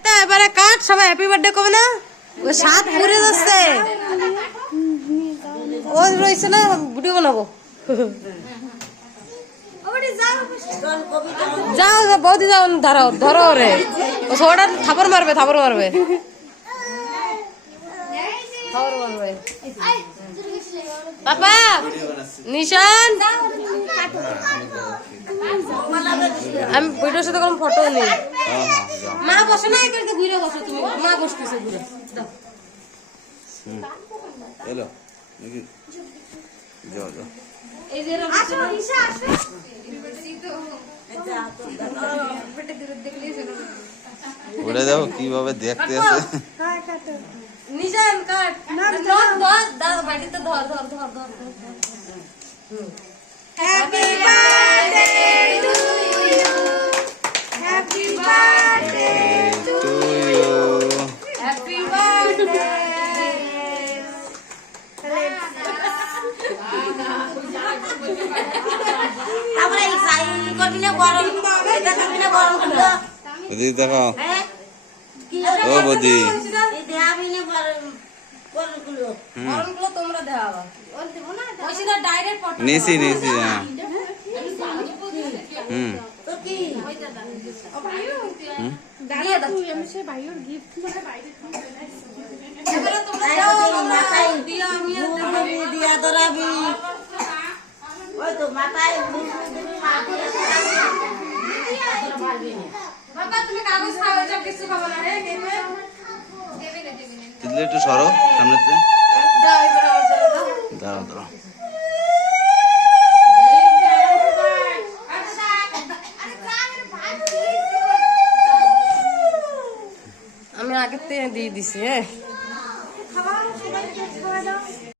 এটা এবারে কাট, সবাই হ্যাপি বার্থডে কবে না? ওই 7 পুরে যাচ্ছে, ও রয়েছে না, ভিডিও বানাবো। যাও বৌদি যাও, ধরো ধরো রে, ও ছোটা থাপড় মারবে, থাপড় মারবে, থাপড় মারবে। পাপা নিশান, আমি ভিডিওর সাথে কোনো ফটো নেই। মা বসে না, এখানে ঘুরে বসো তুমি, মা বসতেছে ঘুরে। এলো নাকি? যাও যাও, এই যে আসো নিশা আসো, ঘুরে যাও কিভাবে দেখতে আছে। নিশান কাট, ধর ধর দাদা বাড়িতে ধর ধর ধর ধর। Happy birthday to you, happy birthday to you, happy birthday. আমরা এই সাইন করবি না, গরম এটা করবি না, গরম করবি। বদি দেখো, হ্যাঁ ও বদি এই দেখাবি না, গরমগুলো গরমগুলো তোমরা দেখাবা, ওর দেব না, ওই সিধা ডাইরেক্ট ফটো নিছি নিছি। হ্যাঁ তো কি ওই দাদা ও ভাইও দাঁড়িয়ে দাও, আমি সে ভাইওর গিফট মানে বাইরে এবারে তোমরা দাও, মাথায় দিও, আমি দিয়া ধরাবি, ওই তো মাথায় দিবি, মাথায় বাবা তুমি কাগজ খাও, সব কিছু খাবো না রে, কেবে দিলে একটু সরো সামনেতে, দাও এবারে আমার দাও দাঁড়াও দাঁড়াও। আমি আগের থেকে দিয়ে দিছি।